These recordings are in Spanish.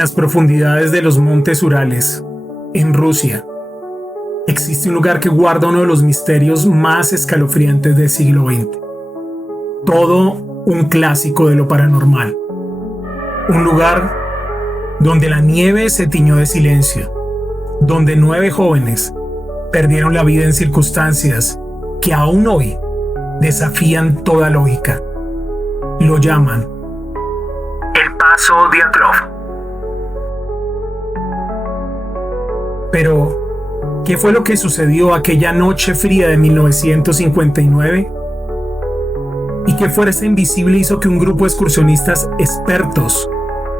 las profundidades de los montes Urales, en Rusia, existe un lugar que guarda uno de los misterios más escalofriantes del siglo XX. Todo un clásico de lo paranormal. Un lugar donde la nieve se tiñó de silencio, donde 9 jóvenes perdieron la vida en circunstancias que aún hoy desafían toda lógica. Lo llaman el Paso Dyatlov. Pero, ¿qué fue lo que sucedió aquella noche fría de 1959? ¿Y qué fuerza invisible hizo que un grupo de excursionistas expertos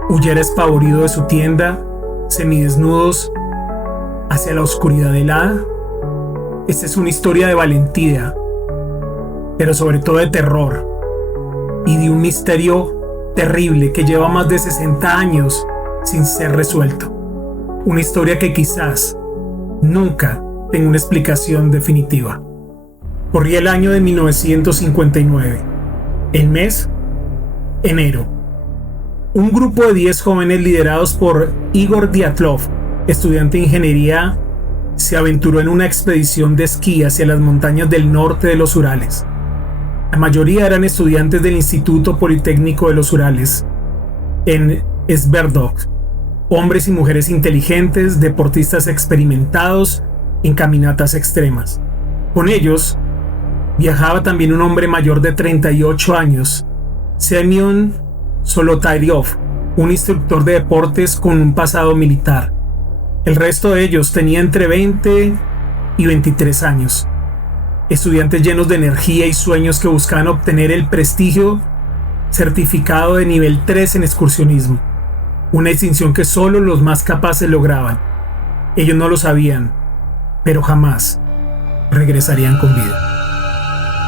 huyera espavorido de su tienda, semidesnudos, hacia la oscuridad helada? Esta es una historia de valentía, pero sobre todo de terror y de un misterio terrible que lleva más de 60 años sin ser resuelto. Una historia que quizás nunca tenga una explicación definitiva. Corría el año de 1959. El mes, enero. Un grupo de 10 jóvenes liderados por Igor Dyatlov, estudiante de ingeniería, se aventuró en una expedición de esquí hacia las montañas del norte de los Urales. La mayoría eran estudiantes del Instituto Politécnico de los Urales, en Sverdlovsk. Hombres y mujeres inteligentes, deportistas experimentados en caminatas extremas. Con ellos viajaba también un hombre mayor de 38 años, Semyon Solotaryov, un instructor de deportes con un pasado militar. El resto de ellos tenía entre 20 y 23 años. Estudiantes llenos de energía y sueños que buscaban obtener el prestigio certificado de nivel 3 en excursionismo. Una distinción que solo los más capaces lograban. Ellos no lo sabían, pero jamás regresarían con vida.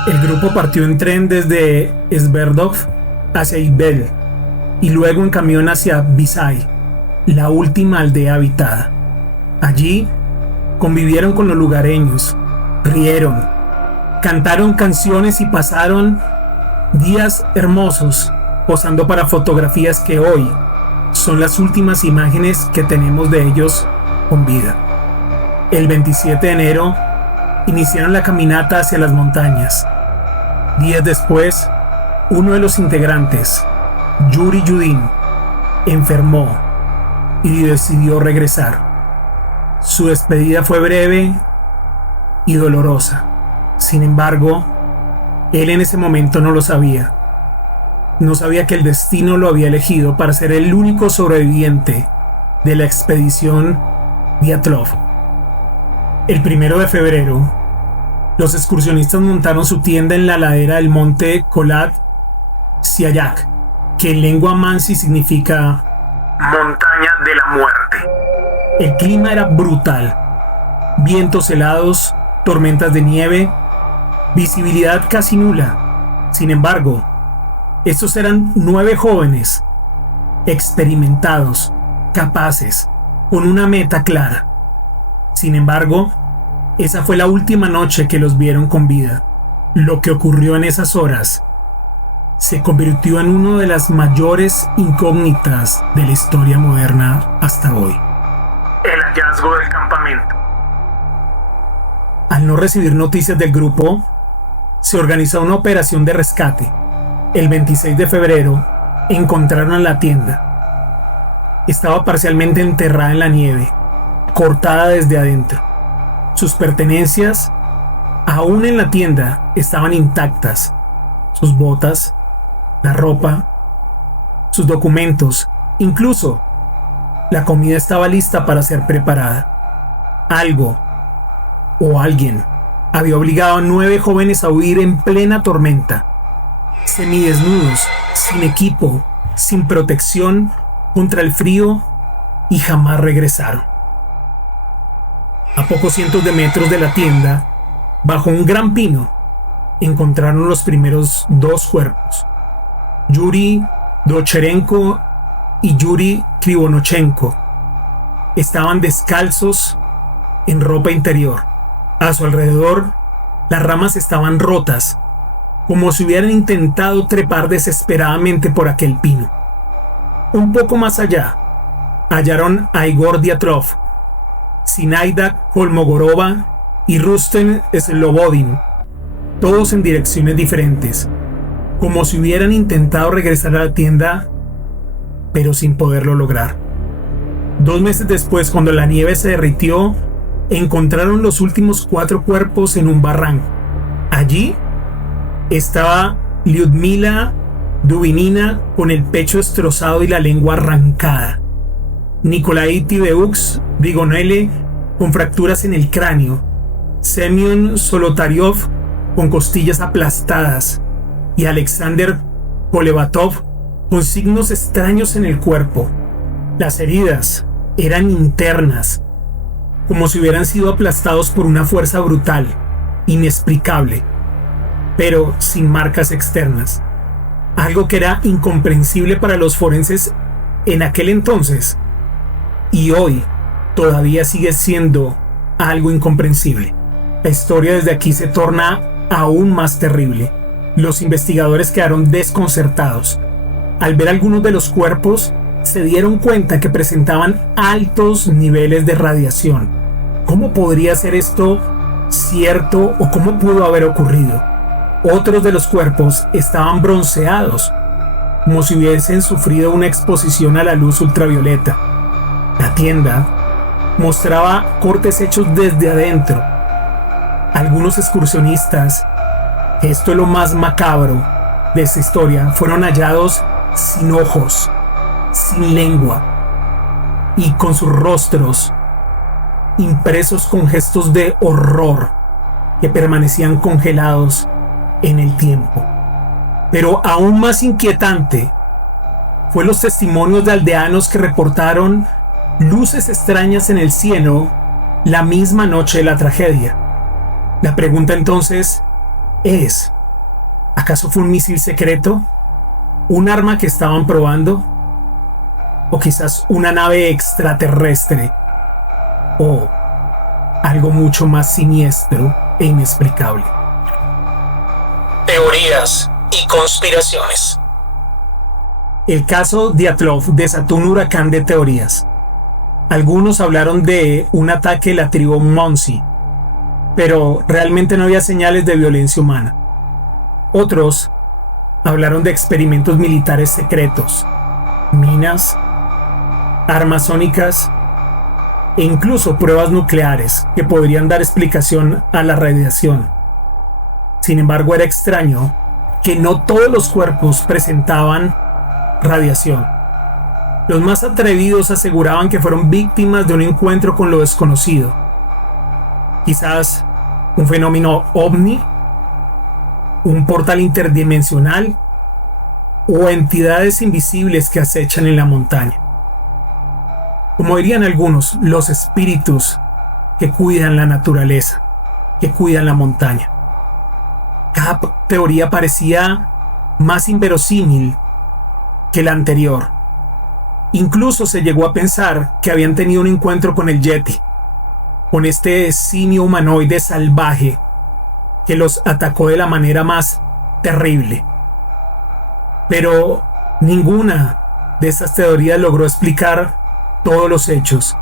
El grupo partió en tren desde Sverdlovsk hacia Ibel y luego en camión hacia Visay, la última aldea habitada. Allí convivieron con los lugareños, rieron, cantaron canciones y pasaron días hermosos posando para fotografías que hoy son las últimas imágenes que tenemos de ellos con vida. El 27 de enero iniciaron la caminata hacia las montañas. Días después, uno de los integrantes, Yuri Yudin, enfermó y decidió regresar. Su despedida fue breve y dolorosa. Sin embargo, él en ese momento no lo sabía. No sabía que el destino lo había elegido para ser el único sobreviviente de la expedición Dyatlov. El 1 de febrero, los excursionistas montaron su tienda en la ladera del monte Kholat Syakh, que en lengua mansi significa montaña de la muerte. El clima era brutal. Vientos helados, tormentas de nieve, visibilidad casi nula. Sin embargo, estos eran 9 jóvenes, experimentados, capaces, con una meta clara. Sin embargo, esa fue la última noche que los vieron con vida. Lo que ocurrió en esas horas se convirtió en una de las mayores incógnitas de la historia moderna hasta hoy. El hallazgo del campamento. Al no recibir noticias del grupo, se organizó una operación de rescate. El 26 de febrero encontraron la tienda. Estaba parcialmente enterrada en la nieve, cortada desde adentro. Sus pertenencias, aún en la tienda, estaban intactas. Sus botas, la ropa, sus documentos, incluso la comida estaba lista para ser preparada. Algo o alguien había obligado a 9 jóvenes a huir en plena tormenta, semidesnudos, sin equipo, sin protección contra el frío, y jamás regresaron. A pocos cientos de metros de la tienda, bajo un gran pino, encontraron los primeros 2 cuerpos. Yuri Docherenko y Yuri Krivonochenko estaban descalzos en ropa interior. A su alrededor, las ramas estaban rotas, como si hubieran intentado trepar desesperadamente por aquel pino. Un poco más allá, hallaron a Igor Dyatlov, Zinaida Kolmogorova y Rusten Slobodin, todos en direcciones diferentes, como si hubieran intentado regresar a la tienda, pero sin poderlo lograr. 2 meses después, cuando la nieve se derritió, encontraron los últimos 4 cuerpos en un barranco. Allí estaba Lyudmila Dubinina con el pecho destrozado y la lengua arrancada, Nikolai Tibeux Digonele con fracturas en el cráneo, Semyon Solotaryov con costillas aplastadas y Alexander Kolevatov con signos extraños en el cuerpo. Las heridas eran internas, como si hubieran sido aplastados por una fuerza brutal, inexplicable, pero sin marcas externas. Algo que era incomprensible para los forenses en aquel entonces y hoy todavía sigue siendo algo incomprensible. La historia desde aquí se torna aún más terrible. Los investigadores quedaron desconcertados. Al ver algunos de los cuerpos, se dieron cuenta que presentaban altos niveles de radiación. ¿Cómo podría ser esto cierto o cómo pudo haber ocurrido? Otros de los cuerpos estaban bronceados, como si hubiesen sufrido una exposición a la luz ultravioleta. La tienda mostraba cortes hechos desde adentro. Algunos excursionistas, esto es lo más macabro de esta historia, fueron hallados sin ojos, sin lengua y con sus rostros impresos con gestos de horror que permanecían congelados en el tiempo. Pero aún más inquietante fue los testimonios de aldeanos que reportaron luces extrañas en el cielo la misma noche de la tragedia. La pregunta entonces es, ¿acaso fue un misil secreto? ¿Un arma que estaban probando? ¿O quizás una nave extraterrestre? ¿O algo mucho más siniestro e inexplicable? Teorías y conspiraciones. El caso Dyatlov desató un huracán de teorías. Algunos hablaron de un ataque de la tribu Monsi, pero realmente no había señales de violencia humana. Otros hablaron de experimentos militares secretos, minas, armas sónicas e incluso pruebas nucleares que podrían dar explicación a la radiación. Sin embargo, era extraño que no todos los cuerpos presentaban radiación. Los más atrevidos aseguraban que fueron víctimas de un encuentro con lo desconocido. Quizás un fenómeno ovni, un portal interdimensional o entidades invisibles que acechan en la montaña. Como dirían algunos, los espíritus que cuidan la naturaleza, que cuidan la montaña. Cada teoría parecía más inverosímil que la anterior. Incluso se llegó a pensar que habían tenido un encuentro con el Yeti, con este simio humanoide salvaje que los atacó de la manera más terrible. Pero ninguna de estas teorías logró explicar todos los hechos.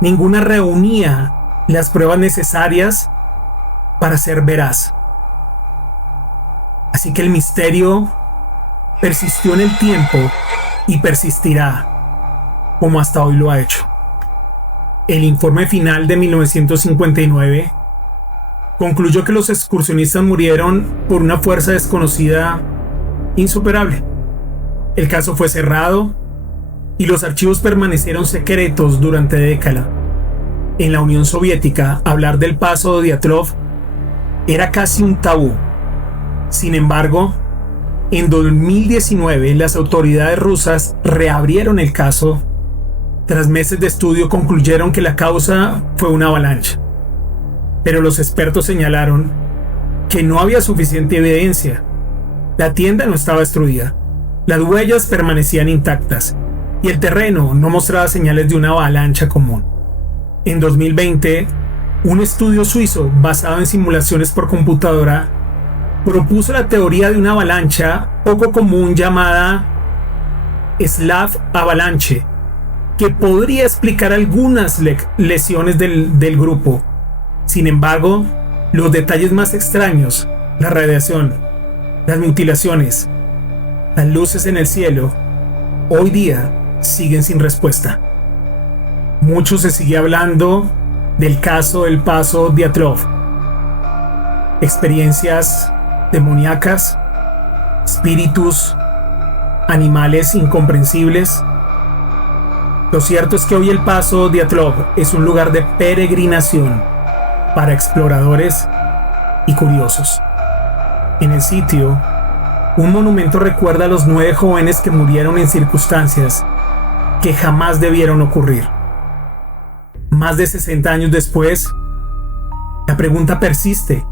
Ninguna reunía las pruebas necesarias para ser veraz. Así que el misterio persistió en el tiempo y persistirá, como hasta hoy lo ha hecho. El informe final de 1959 concluyó que los excursionistas murieron por una fuerza desconocida insuperable. El caso fue cerrado y los archivos permanecieron secretos durante décadas. En la Unión Soviética, hablar del paso de Dyatlov era casi un tabú. Sin embargo, en 2019 las autoridades rusas reabrieron el caso. Tras meses de estudio concluyeron que la causa fue una avalancha. Pero los expertos señalaron que no había suficiente evidencia. La tienda no estaba destruida, las huellas permanecían intactas y el terreno no mostraba señales de una avalancha común. En 2020, un estudio suizo basado en simulaciones por computadora propuso la teoría de una avalancha poco común llamada Slav Avalanche, que podría explicar algunas lesiones del grupo. Sin embargo, los detalles más extraños, la radiación, las mutilaciones, las luces en el cielo, hoy día siguen sin respuesta. Mucho se sigue hablando del caso del paso Dyatlov. Experiencias demoníacas, espíritus, animales incomprensibles. Lo cierto es que hoy el paso Dyatlov es un lugar de peregrinación para exploradores y curiosos. En el sitio, un monumento recuerda a los 9 jóvenes que murieron en circunstancias que jamás debieron ocurrir. Más de 60 años después, la pregunta persiste: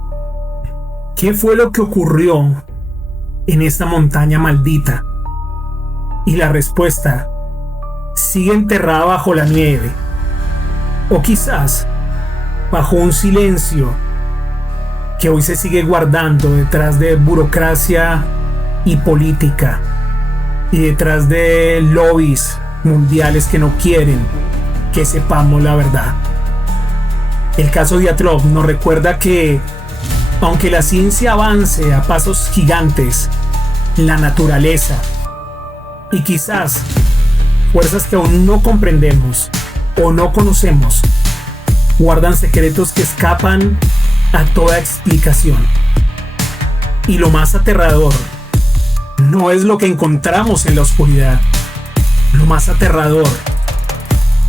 ¿qué fue lo que ocurrió en esta montaña maldita? Y la respuesta sigue enterrada bajo la nieve, o quizás bajo un silencio que hoy se sigue guardando detrás de burocracia y política, y detrás de lobbies mundiales que no quieren que sepamos la verdad. El caso Dyatlov nos recuerda que, aunque la ciencia avance a pasos gigantes, la naturaleza y quizás fuerzas que aún no comprendemos o no conocemos guardan secretos que escapan a toda explicación. Y lo más aterrador no es lo que encontramos en la oscuridad. Lo más aterrador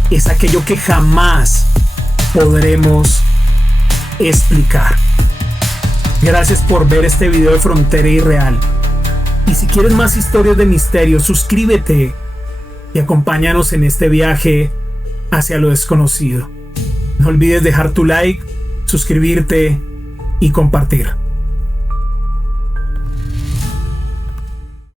es aquello que jamás podremos explicar. Gracias por ver este video de Frontera Irreal. Y si quieres más historias de misterio, suscríbete y acompáñanos en este viaje hacia lo desconocido. No olvides dejar tu like, suscribirte y compartir.